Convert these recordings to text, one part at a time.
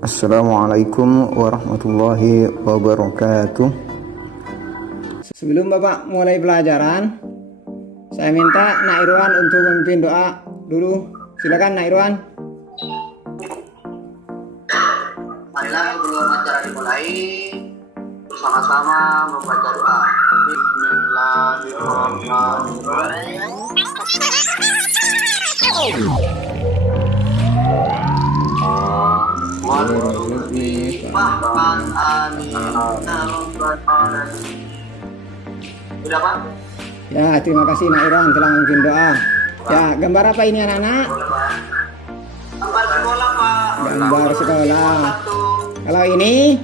Assalamualaikum warahmatullahi wabarakatuh. Sebelum Bapak mulai pelajaran, saya minta Nak Irwan untuk memimpin doa dulu. Silakan Nak Irwan. Marilah sebelum acara dimulai, bersama-sama membaca doa. Bismillahirrahmanirrahim. Sudah Pak? Ya, terima kasih Nak Irwan telah memimpin doa. Ya, gambar apa ini anak-anak? Gambar sekolah Pak. Gambar sekolah. Kalau ini?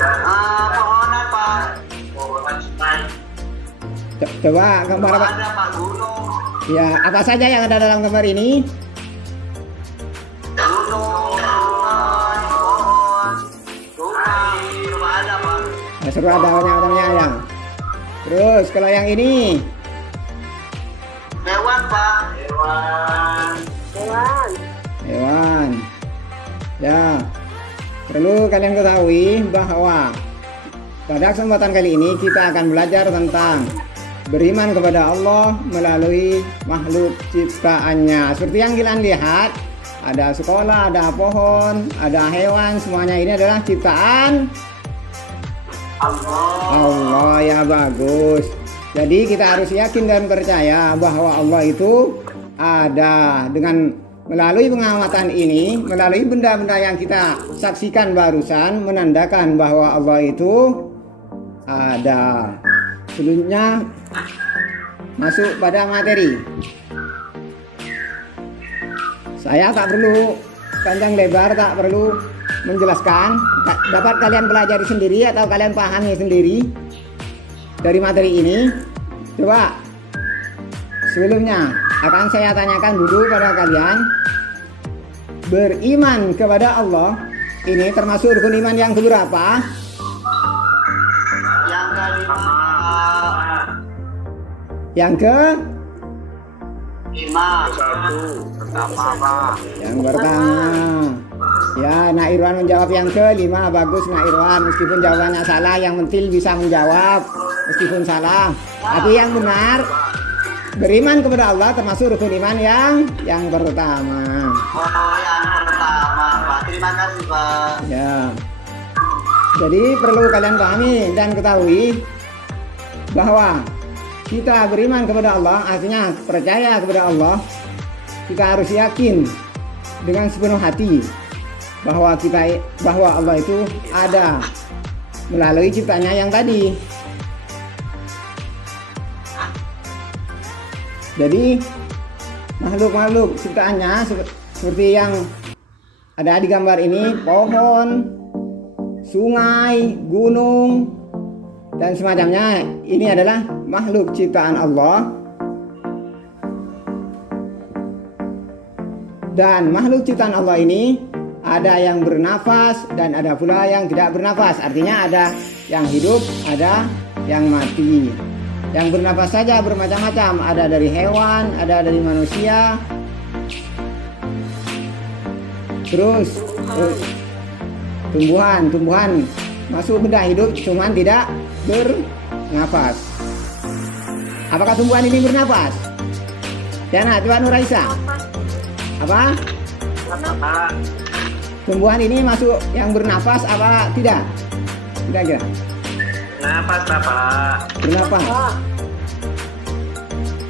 Pohonan Pak. Pohonan sungai. Coba gambar apa? Ada Pak, gunung. Ya, apa saja yang ada dalam gambar ini? Gunung, sungai, pohon, sungai. Coba ada Pak. Ya, seru ada banyak-banyak ya. Terus kalau yang ini? Hewan Pak. Hewan. Ya, perlu kalian ketahui bahwa pada kesempatan kali ini kita akan belajar tentang beriman kepada Allah melalui makhluk ciptaannya. Seperti yang kalian lihat, ada sekolah, ada pohon, ada hewan, semuanya ini adalah ciptaan Allah. Ya, bagus. Jadi kita harus yakin dan percaya bahwa Allah itu ada. Dengan melalui pengamatan ini, melalui benda-benda yang kita saksikan barusan, menandakan bahwa Allah itu ada. Selanjutnya masuk pada materi. Saya tak perlu panjang lebar, tak perlu menjelaskan. Dapat kalian pelajari sendiri atau kalian pahami sendiri dari materi ini. Coba sebelumnya akan saya tanyakan dulu pada kalian, beriman kepada Allah ini termasuk rukun iman yang keberapa? Yang kelima. Yang ke? Lima. Pertama Pak. Yang pertama. Ya, Nak Irwan menjawab yang kelima. Bagus Nak Irwan, meskipun jawabannya salah, yang penting bisa menjawab meskipun salah. Tapi yang benar, beriman kepada Allah termasuk rukun iman yang pertama. Oh, yang pertama Pak. Terima kasih Pak. Ya. Jadi perlu kalian pahami dan ketahui bahwa kita beriman kepada Allah artinya percaya kepada Allah. Kita harus yakin dengan sepenuh hati bahwa Allah itu ada melalui ciptanya yang tadi. Jadi makhluk-makhluk ciptaannya seperti yang ada di gambar ini, pohon, sungai, gunung, dan semacamnya, ini adalah makhluk ciptaan Allah. Dan makhluk ciptaan Allah ini ada yang bernafas dan ada pula yang tidak bernafas. Artinya ada yang hidup, ada yang mati. Yang bernafas saja bermacam-macam, ada dari hewan, ada dari manusia. Terus tumbuhan masuk benda hidup cuman tidak bernafas. Apakah tumbuhan ini bernafas? Diana, coba Nuraisa. Apa? Tumbuhan ini masuk yang bernafas apa tidak? Kira-kira. Nafas Bapak. Bernafas.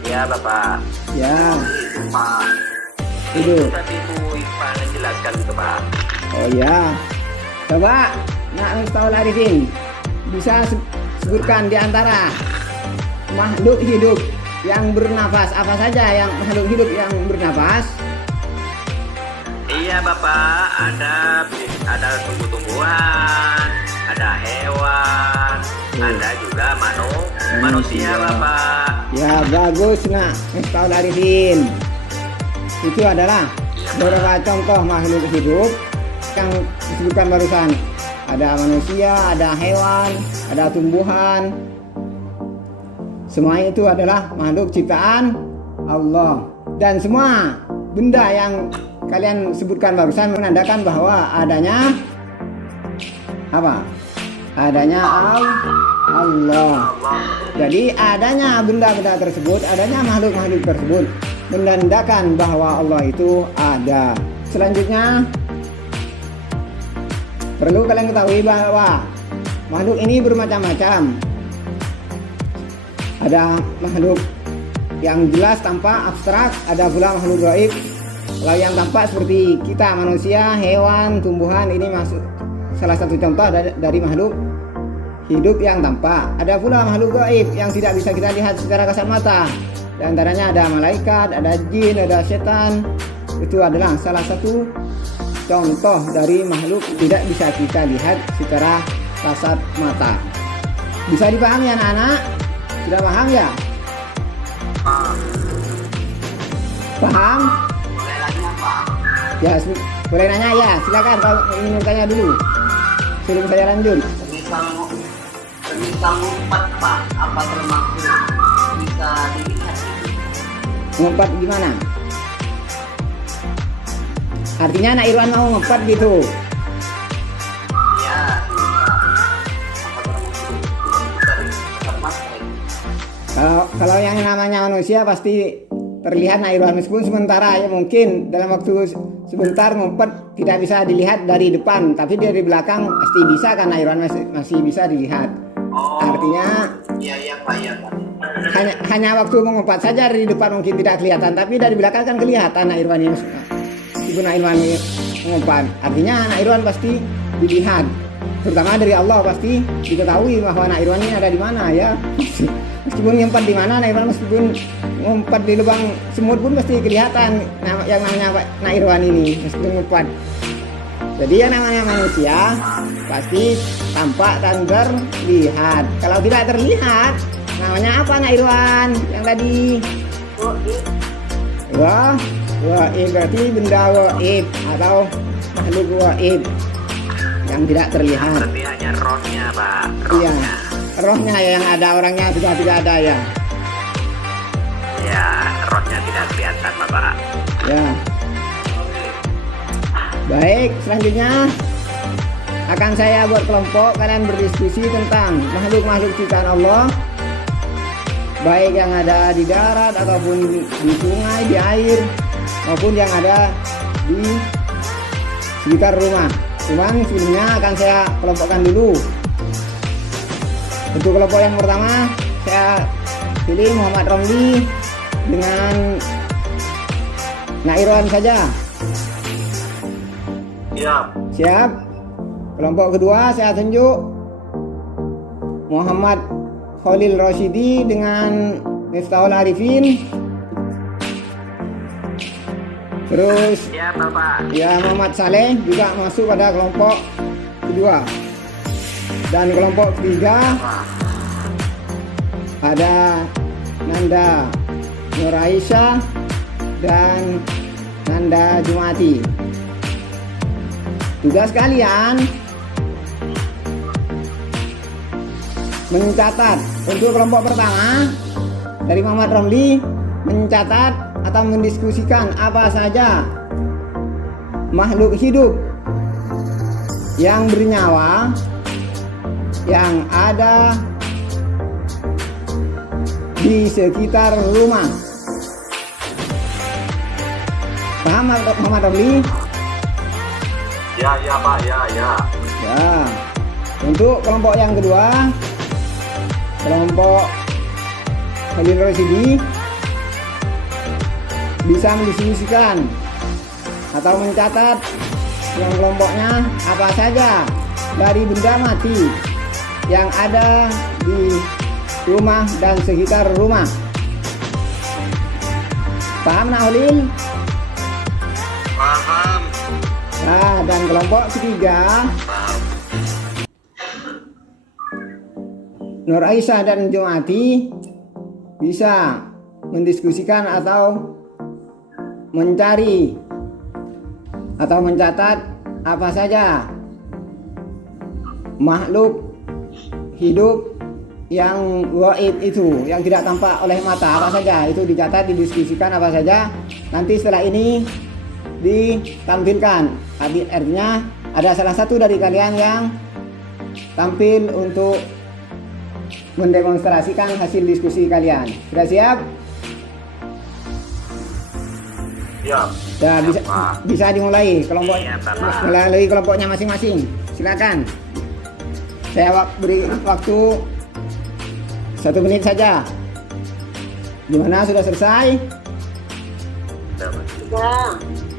Ya Bapak. Ya. Itu Pak. Hidup. Tadi Bu Iqbal menjelaskan itu Pak. Oh ya. Coba Nak Miftahul Arifin bisa sebutkan di antara makhluk hidup yang bernafas apa saja yang makhluk hidup yang bernafas? Iya Bapak, ada tumbuh-tumbuhan, ada hewan, ada juga manusia Bapak. Ya bagus Nak Miftahul Arifin. Itu adalah beberapa contoh makhluk hidup yang disebutkan barusan. Ada manusia, ada hewan, ada tumbuhan. Semua itu adalah makhluk ciptaan Allah. Dan semua benda yang kalian sebutkan barusan menandakan bahwa adanya apa? Adanya Allah. Jadi adanya benda-benda tersebut, adanya makhluk-makhluk tersebut menandakan bahwa Allah itu ada. Selanjutnya perlu kalian ketahui bahwa makhluk ini bermacam-macam. Ada makhluk yang jelas tampak abstrak, ada pula makhluk gaib. Kalau yang tampak seperti kita manusia, hewan, tumbuhan, ini masuk salah satu contoh dari makhluk hidup yang tampak. Ada pula makhluk gaib yang tidak bisa kita lihat secara kasat mata. Di antaranya ada malaikat, ada jin, ada setan. Itu adalah salah satu contoh dari makhluk tidak bisa kita lihat secara kasat mata. Bisa dipahami anak-anak? Sudah paham ya? Paham? Ya, boleh nanya ya. Silakan kalau ingin bertanya dulu. Sebelum saya lanjut. Semisal ngumpat Pak, apa termasuk bisa dilihat itu? Ngumpat gimana? Artinya anak Irwan mau ngumpat gitu. Iya, apa termasuk bisa dilihat Mas? Kalau yang namanya manusia pasti terlihat anak Irwan, meskipun sementara ya, mungkin dalam waktu sebentar ngumpet tidak bisa dilihat dari depan, tapi dari belakang pasti bisa karena Irwan masih bisa dilihat. Artinya Iya Pak, iya Pak. hanya waktu mengumpat saja dari depan mungkin tidak kelihatan, tapi dari belakang kan kelihatan anak Irwan ini. Meskipun anak Irwan mengumpat, artinya anak Irwan pasti dilihat, terutama dari Allah pasti diketahui bahwa anak Irwan ini ada di mana ya. Meskipun ngumpat di mana anak Irwan, meskipun ngumpat di lubang semut pun pasti kelihatan yang namanya anak Irwan ini meskipun ngumpat. Jadi yang namanya manusia pasti tampak dan terlihat. Kalau tidak terlihat, namanya apa anak Irwan yang tadi? Waib berarti benda waib atau makhluk waib yang tidak terlihat. Berarti hanya rohnya Pak. Iya, rohnya yang ada, orangnya sudah tidak ada ya. Ya, rohnya tidak kelihatan Bapak. Ya. Baik, selanjutnya akan saya buat kelompok, kalian berdiskusi tentang makhluk-makhluk ciptaan Allah, baik yang ada di darat ataupun di sungai, di air, maupun yang ada di sekitar rumah. Cuman sebelumnya akan saya kelompokkan dulu. Untuk kelompok yang pertama, saya pilih Muhammad Romli dengan Nairwan saja. Siap. Kelompok kedua saya tunjuk Muhammad Khalil Rashidi dengan Miftahul Arifin. Terus Ya Bapak. ya Muhammad Saleh juga masuk pada kelompok kedua. Dan kelompok ketiga ada Nanda Nur Aisyah dan Nanda Jumati. Tugas kalian mencatat untuk kelompok pertama dari Muhammad Romli, mencatat atau mendiskusikan apa saja makhluk hidup yang bernyawa yang ada di sekitar rumah. Paham Muhammad Romli? Ya Pak, ya. Ya. Untuk kelompok yang kedua, kelompok Khalil Rashidi bisa mendiskusikan atau mencatat yang kelompoknya apa saja dari benda mati yang ada di rumah dan sekitar rumah. Paham nak Khalil? Paham. Nah, dan kelompok ketiga Nur Aisyah dan Jumati bisa mendiskusikan atau mencari atau mencatat apa saja makhluk hidup yang gaib itu, yang tidak tampak oleh mata, apa saja itu dicatat, didiskusikan apa saja. Nanti setelah ini ditampilkan. Artinya ada salah satu dari kalian yang tampil untuk mendemonstrasikan hasil diskusi kalian. Sudah siap? Siap. Ya, bisa dimulai kelompok Iya, Bapak. melalui kelompoknya masing-masing. Silakan. Saya beri waktu 1 menit saja. Gimana, sudah selesai?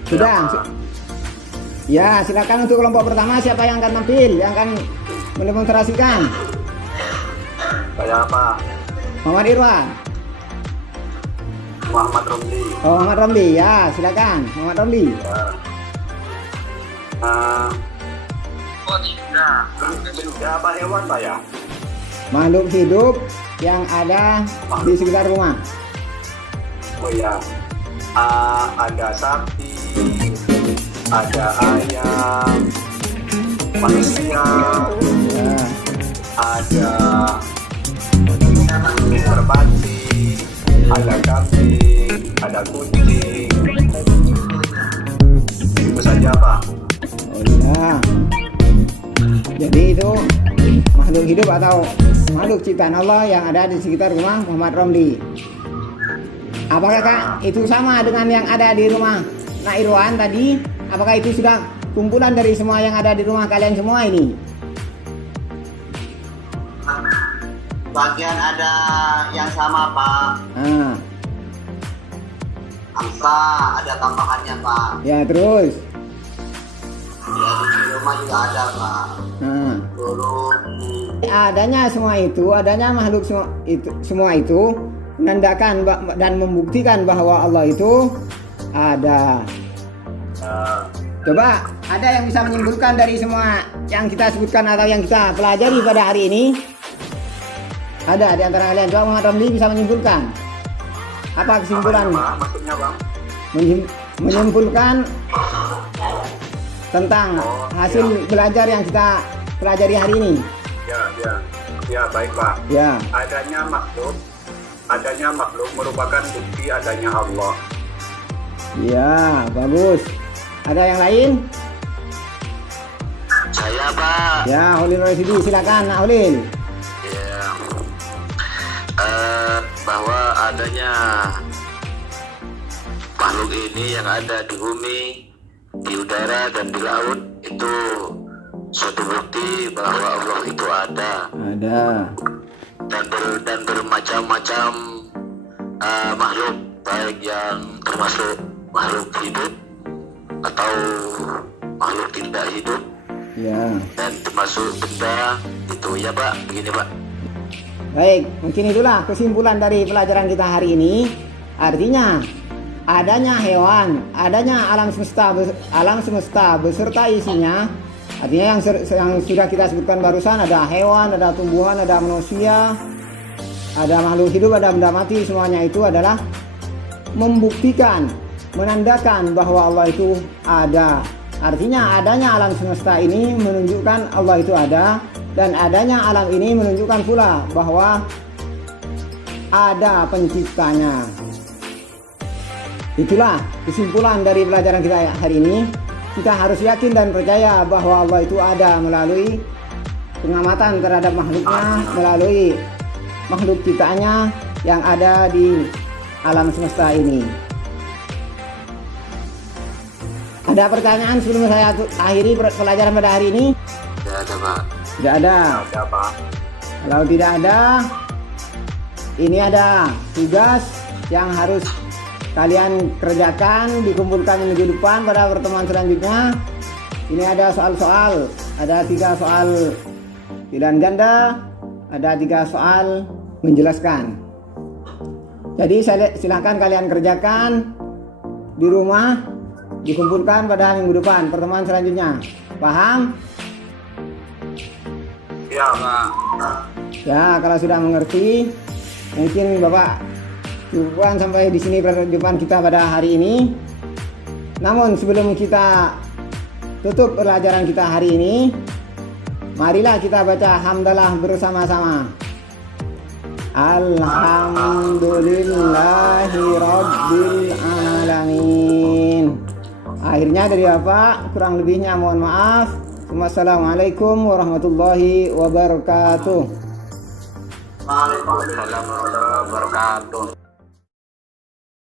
Sudah. Ya, silakan untuk kelompok pertama. Siapa yang akan tampil, yang akan mendemonstrasikan? Saya apa? Muhammad Irwan. Muhammad Romli. Oh, Muhammad Romli. Ya, silakan. Muhammad Romli. Ya apa hewan Pak ya? Makhluk hidup yang ada di sekitar rumah. Oh ya, ada sapi, ada ayam, manusia, Ya. ada merpati, ada kambing, ada kucing. Itu saja Pak. Oh, ya. Jadi itu makhluk hidup atau makhluk ciptaan Allah yang ada di sekitar rumah Muhammad Romli. Apakah Kak, itu sama dengan yang ada di rumah Nak Irwan tadi? Apakah itu sudah kumpulan dari semua yang ada di rumah kalian semua ini? Bagian ada yang sama Pak, Nah, angsa ada tambahannya Pak, ya terus. ya di rumah juga ada Pak, Nah, burung. adanya semua itu, adanya makhluk semua itu menandakan dan membuktikan bahwa Allah itu ada. Coba ada yang bisa menyimpulkan dari semua yang kita sebutkan atau yang kita pelajari pada hari ini? Ada di antara kalian? Coba Muhammad Ramli bisa menyimpulkan. Apa kesimpulan? Apa maksudnya Bang? Menyimpulkan tentang hasil belajar yang kita pelajari hari ini. Ya baik Pak. Ya. Adanya makhluk merupakan bukti adanya Allah. Ya, bagus. Ada yang lain? Saya Pak, Ya, Holil Rasidi, silakan, Nak Holil. ya, bahwa adanya makhluk ini yang ada di bumi, di udara dan di laut itu suatu bukti bahwa Allah itu ada. Ada. Dan bermacam-macam makhluk, baik yang termasuk makhluk hidup atau makhluk tidak hidup, Ya. dan termasuk benda itu ya Pak, begini Pak. Baik, mungkin itulah kesimpulan dari pelajaran kita hari ini. Artinya adanya hewan, adanya alam semesta beserta isinya. Artinya yang sudah kita sebutkan barusan, ada hewan, ada tumbuhan, ada manusia, ada makhluk hidup, ada benda mati, semuanya itu adalah membuktikan, menandakan bahwa Allah itu ada. Artinya adanya alam semesta ini menunjukkan Allah itu ada, dan adanya alam ini menunjukkan pula bahwa ada penciptanya. Itulah kesimpulan dari pelajaran kita hari ini. Kita harus yakin dan percaya bahwa Allah itu ada melalui pengamatan terhadap makhluknya, melalui makhluk ciptaannya yang ada di alam semesta ini. Ada pertanyaan sebelum saya akhiri pelajaran pada hari ini? Tidak ada Pak. Tidak ada. Ada Pak. Kalau tidak ada, ini ada tugas yang harus kalian kerjakan, dikumpulkan minggu depan pada pertemuan selanjutnya. Ini ada soal-soal, ada 3 soal pilihan ganda, ada 3 soal menjelaskan. Jadi silakan kalian kerjakan di rumah, dikumpulkan pada minggu depan pertemuan selanjutnya. Paham? Ya Pak. Ya, kalau sudah mengerti, mungkin Bapak cukupkan sampai di sini perjumpaan kita pada hari ini. Namun sebelum kita tutup pelajaran kita hari ini, marilah kita baca hamdalah bersama-sama. Alhamdulillahi Rabbil Alamin. Akhirnya dari Bapak, kurang lebihnya mohon maaf. Wassalamualaikum warahmatullahi wabarakatuh. Waalaikumsalam warahmatullahi wabarakatuh.